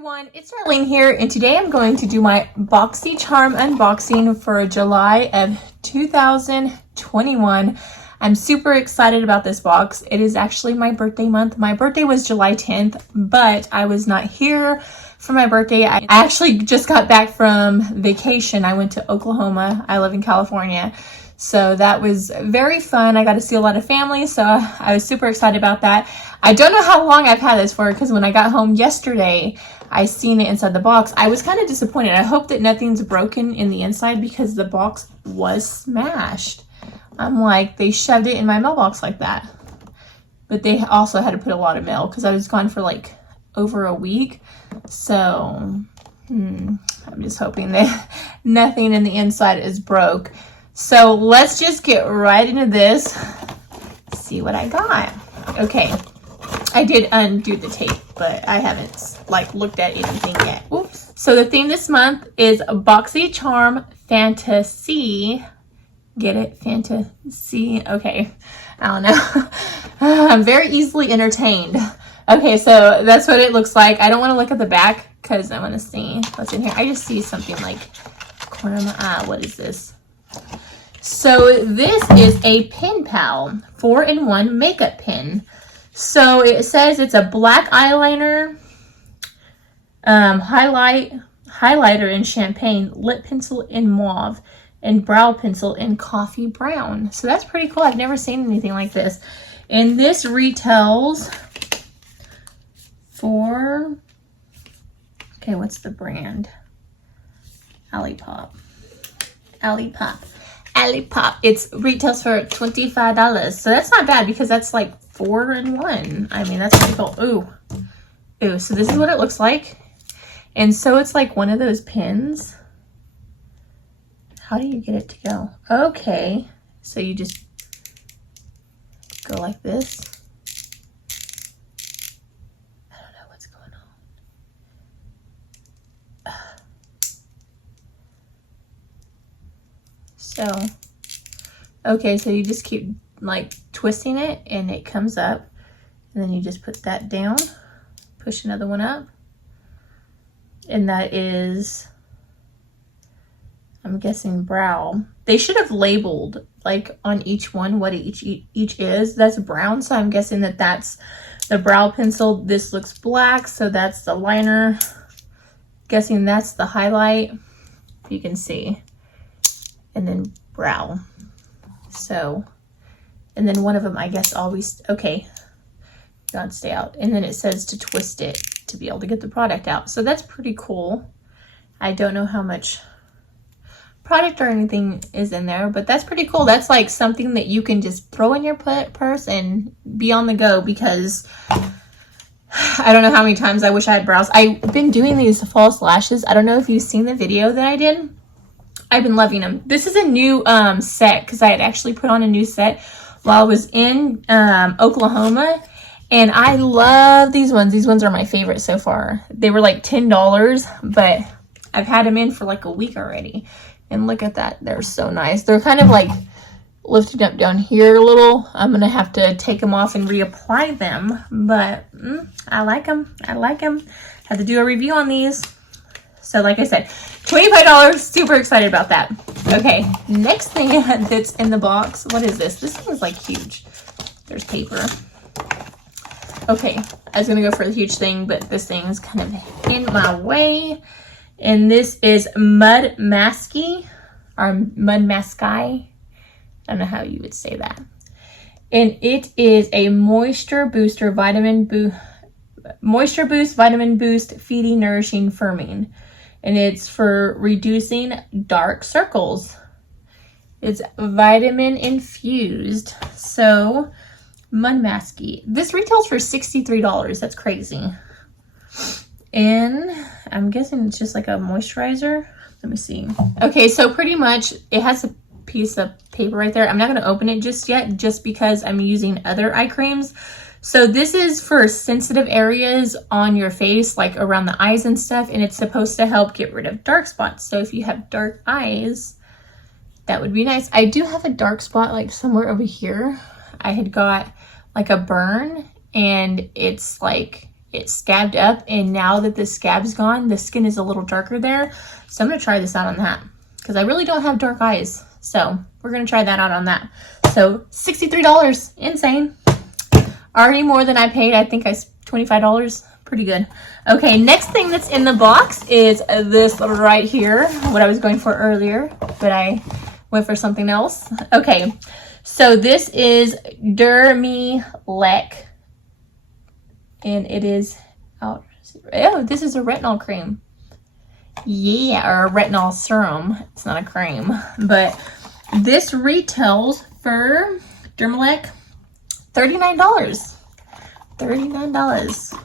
everyone, it's Darlene here, and today I'm going to do my BoxyCharm unboxing for July of 2021. I'm super excited about this box. It is actually my birthday month. My birthday was July 10th, but I was not here for my birthday. I actually just got back from vacation. I went to Oklahoma. I live in California. So that was very fun. I got to see a lot of family, so I was super excited about that. I don't know how long I've had this for, because when I got home yesterday, I seen it inside the box. I was kind of disappointed. I hope that nothing's broken in the inside because the box was smashed. I'm like, they shoved it in my mailbox like that. But they also had to put a lot of mail because I was gone for like over a week. So I'm just hoping that nothing in the inside is broke. So let's just get right into this. See what I got. Okay, I did undo the tape, but I haven't like looked at anything yet. Oops. So the theme this month is BoxyCharm Fantasy. Get it? Fantasy. Okay, I don't know. I'm very easily entertained. Okay, so that's what it looks like. I don't want to look at the back because I want to see what's in here. I just see something like corner of my eye. What is this? So this is a Pen Pal 4-in-1 makeup pen. So it says it's a black eyeliner, highlighter in champagne, lip pencil in mauve, and brow pencil in coffee brown. So that's pretty cool. I've never seen anything like this. And this retails for, okay, what's the brand? Allipop. It retails for $25. So that's not bad because that's like 4-in-1. I mean, that's pretty cool. Ooh. So this is what it looks like. And so it's like one of those pins. How do you get it to go? Okay. So you just go like this. I don't know what's going on. So, okay, so you just keep like twisting it and it comes up, and then you just put that down, push another one up, and that is, I'm guessing, brow. They should have labeled like on each one what each is. That's brown, so I'm guessing that that's the brow pencil. This looks black, so that's the liner. Guessing that's the highlight, if you can see. And then brow. So, and then one of them, I guess, always, okay, gotta stay out. And then it says to twist it to be able to get the product out. So that's pretty cool. I don't know how much product or anything is in there, but that's pretty cool. That's like something that you can just throw in your purse and be on the go, because I don't know how many times I wish I had brows. I've been doing these false lashes. I don't know if you've seen the video that I did. I've been loving them. This is a new set, because I had actually put on a new set while I was in Oklahoma, and I love these ones. These ones are my favorite so far. They were like $10, but I've had them in for like a week already. And look at that. They're so nice. They're kind of like lifted up down here a little. I'm going to have to take them off and reapply them, but I like them. I like them. Have to do a review on these. So like I said, $25, super excited about that. Okay, next thing that's in the box, what is this? This thing is like huge. There's paper. Okay, I was gonna go for the huge thing, but this thing is kind of in my way. And this is Mud Masky, or Mud Masky. I don't know how you would say that. And it is a Moisture Boost, Vitamin Boost, Feeding, Nourishing, Firming. And it's for reducing dark circles. It's vitamin infused. So, Mud Masky. This retails for $63. That's crazy. And I'm guessing it's just like a moisturizer. Let me see. Okay, so pretty much it has a piece of paper right there. I'm not going to open it just yet, just because I'm using other eye creams. So this is for sensitive areas on your face, like around the eyes and stuff, and it's supposed to help get rid of dark spots. So if you have dark eyes, that would be nice. I do have a dark spot like somewhere over here. I had got like a burn, and it's like it scabbed up, and now that the scab's gone, the skin is a little darker there. So I'm gonna try this out on that because I really don't have dark eyes. So we're gonna try that out on that. So $63, insane. Already more than I paid. I think I spent $25, pretty good. Okay, next thing that's in the box is this right here, what I was going for earlier, but I went for something else. Okay, so this is Dermilec, and it is out. Oh, this is a retinol cream. Yeah, or a retinol serum. It's not a cream, but this retails for Dermilec $39. $39.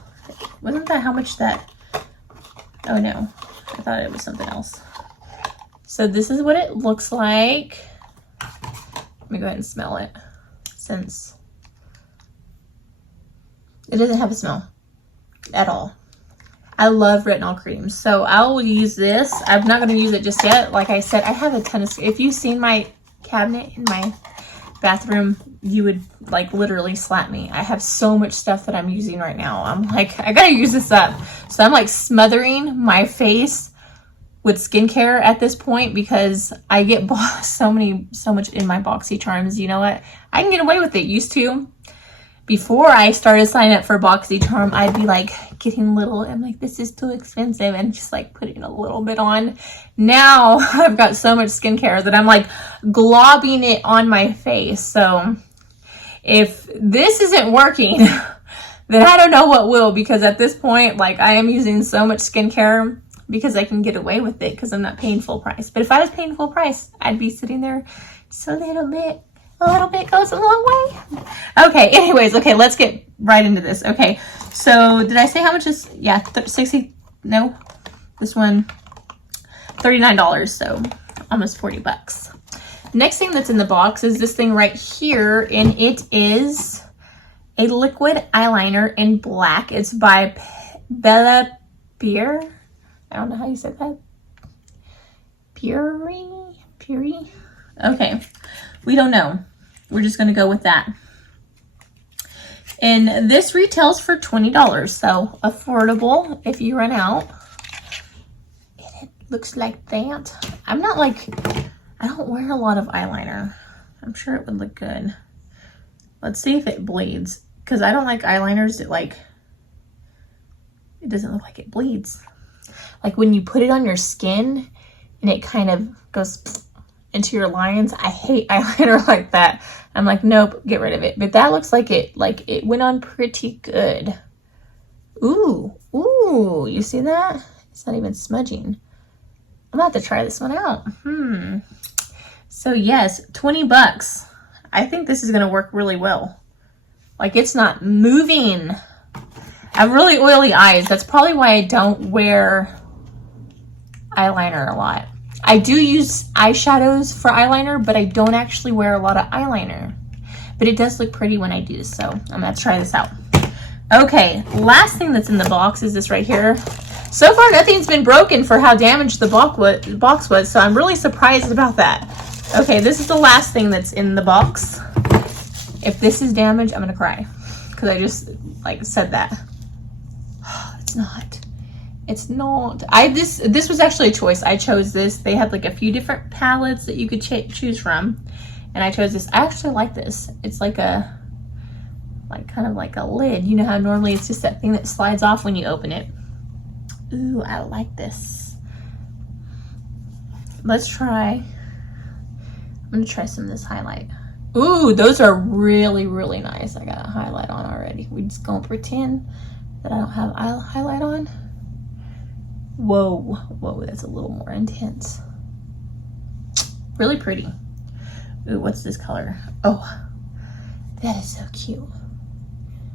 Wasn't that how much that? Oh no, I thought it was something else. So this is what it looks like. Let me go ahead and smell it, since it doesn't have a smell at all. I love retinol creams, so I will use this. I'm not going to use it just yet. Like I said, I have a ton of, if you've seen my cabinet in my bathroom, you would like literally slap me. I have so much stuff that I'm using right now. I'm like, I gotta use this up. So I'm like smothering my face with skincare at this point because I get so much in my BoxyCharms. You know what? I can get away with it. Used to. Before I started signing up for BoxyCharm, I'd be like getting little. I'm like, this is too expensive, and just like putting a little bit on. Now I've got so much skincare that I'm like globbing it on my face. So if this isn't working, then I don't know what will, because at this point, like I am using so much skincare because I can get away with it because I'm not paying full price. But if I was paying full price, I'd be sitting there just a little bit. A little bit goes a long way. Okay, anyways, okay, let's get right into this. Okay, so did I say how much is, yeah, 60, no, this one, $39, so almost 40 bucks. Next thing that's in the box is this thing right here, and it is a liquid eyeliner in black. It's by Bella Pierre. I don't know how you said that. Puri? Okay. We don't know. We're just going to go with that. And this retails for $20, so affordable if you run out. And it looks like that. I'm not like, I don't wear a lot of eyeliner. I'm sure it would look good. Let's see if it bleeds, because I don't like eyeliners that like, it doesn't look like it bleeds. Like when you put it on your skin and it kind of goes into your lines. I hate eyeliner like that. I'm like, nope, get rid of it. But that looks like it went on pretty good. Ooh, you see that? It's not even smudging. I'm about to try this one out. So yes, 20 bucks. I think this is gonna work really well. Like it's not moving. I have really oily eyes. That's probably why I don't wear eyeliner a lot. I do use eyeshadows for eyeliner, but I don't actually wear a lot of eyeliner. But it does look pretty when I do, so I'm gonna try this out. Okay, last thing that's in the box is this right here. So far, nothing's been broken for how damaged the box was, so I'm really surprised about that. Okay, this is the last thing that's in the box. If this is damaged, I'm gonna cry, because I just like said that. It's not. It's not. This was actually a choice. I chose this. They had like a few different palettes that you could choose from, and I chose this. I actually like this. It's like a, kind of like a lid. You know how normally it's just that thing that slides off when you open it. Ooh, I like this. Let's try. I'm gonna try some of this highlight. Ooh, those are really, really nice. I got a highlight on already. We just gonna pretend that I don't have highlight on. Whoa, that's a little more intense. Really pretty. Ooh, what's this color? Oh, that is so cute.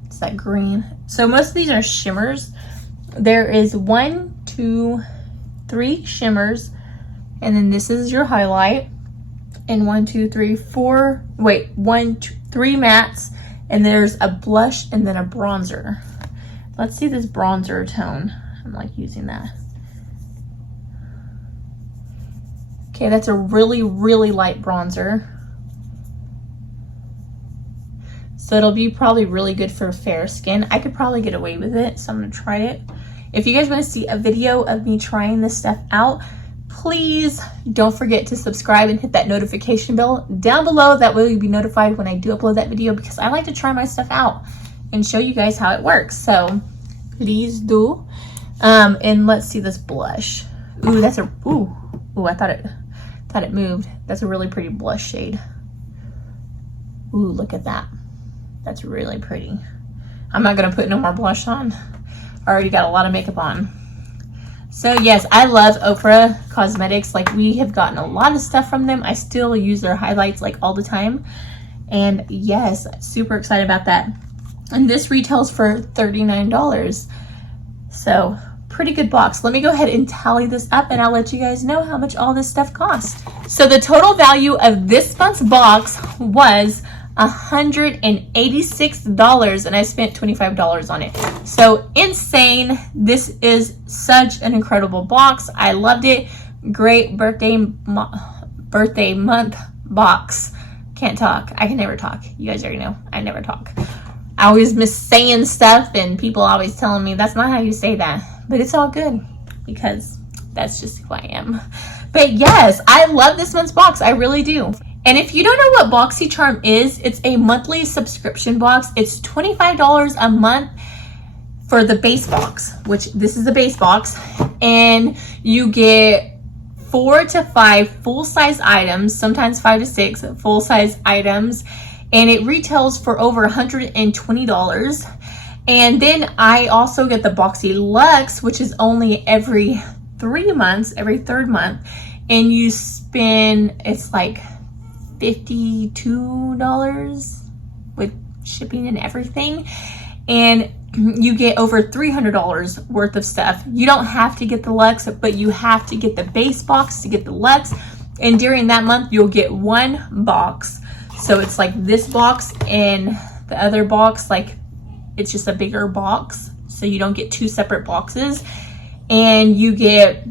It's that green. So most of these are shimmers. There is 1, 2, 3 shimmers, and then this is your highlight. And 1, 2, 3, 4. Wait, 1, 2, 3 mattes, and there's a blush and then a bronzer. Let's see this bronzer tone. I'm like using that. Okay, that's a really, really light bronzer. So it'll be probably really good for fair skin. I could probably get away with it, so I'm gonna try it. If you guys want to see a video of me trying this stuff out, please don't forget to subscribe and hit that notification bell down below. That way you'll be notified when I do upload that video, because I like to try my stuff out and show you guys how it works. So please do. And let's see this blush. Ooh, that's a, ooh, I thought it moved. That's a really pretty blush shade. Ooh, look at that. That's really pretty. I'm not gonna put no more blush on. I already got a lot of makeup on. So yes, I love Oprah Cosmetics. Like, we have gotten a lot of stuff from them. I still use their highlights like all the time. And yes, super excited about that. And this retails for $39. So pretty good box. Let me go ahead and tally this up and I'll let you guys know how much all this stuff cost. So the total value of this month's box was $186 and I spent $25 on it. So insane. This is such an incredible box. I loved it. Great birthday month box. Can't talk. I can never talk. You guys already know I never talk. I always miss saying stuff and people always telling me that's not how you say that, but it's all good because that's just who I am. But yes, I love this month's box. I really do. And if you don't know what BoxyCharm is, it's a monthly subscription box. It's $25 a month for the base box, which this is the base box. And you get 4 to 5 full-size items, sometimes 5 to 6 full-size items. And it retails for over $120. And then I also get the Boxy Luxe, which is only every 3 months, every third month. And you spend, it's like $52 with shipping and everything, and you get over $300 worth of stuff. You don't have to get the Luxe, but you have to get the base box to get the Luxe, and during that month you'll get one box. So it's like this box and the other box, like it's just a bigger box, so you don't get 2 separate boxes, and you get,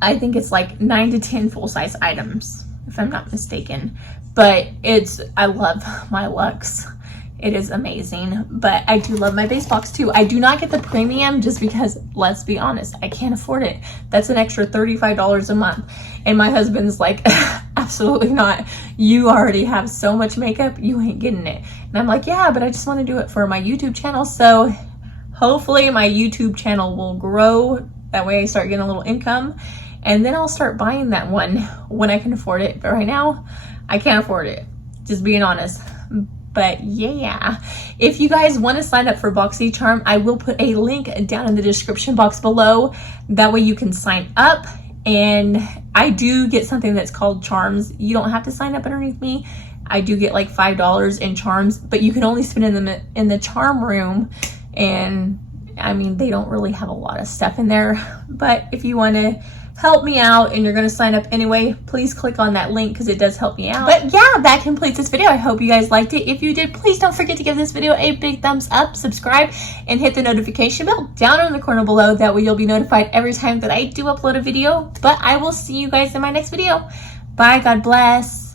I think it's like 9 to 10 full-size items, if I'm not mistaken. But I love my Luxe. It is amazing. But I do love my base box too. I do not get the premium just because, let's be honest, I can't afford it. That's an extra $35 a month. And my husband's like, absolutely not. You already have so much makeup, you ain't getting it. And I'm like, yeah, but I just want to do it for my YouTube channel. So hopefully my YouTube channel will grow. That way I start getting a little income. And then I'll start buying that one when I can afford it. But right now, I can't afford it. Just being honest. But yeah, if you guys want to sign up for BoxyCharm, I will put a link down in the description box below. That way you can sign up. And I do get something that's called charms. You don't have to sign up underneath me. I do get like $5 in charms, but you can only spend them in the charm room. And I mean, they don't really have a lot of stuff in there. But if you want to help me out and you're going to sign up anyway, please click on that link because it does help me out. But yeah, that completes this video. I hope you guys liked it. If you did, please don't forget to give this video a big thumbs up, subscribe, and hit the notification bell down in the corner below. That way you'll be notified every time that I do upload a video. But I will see you guys in my next video. Bye. God bless.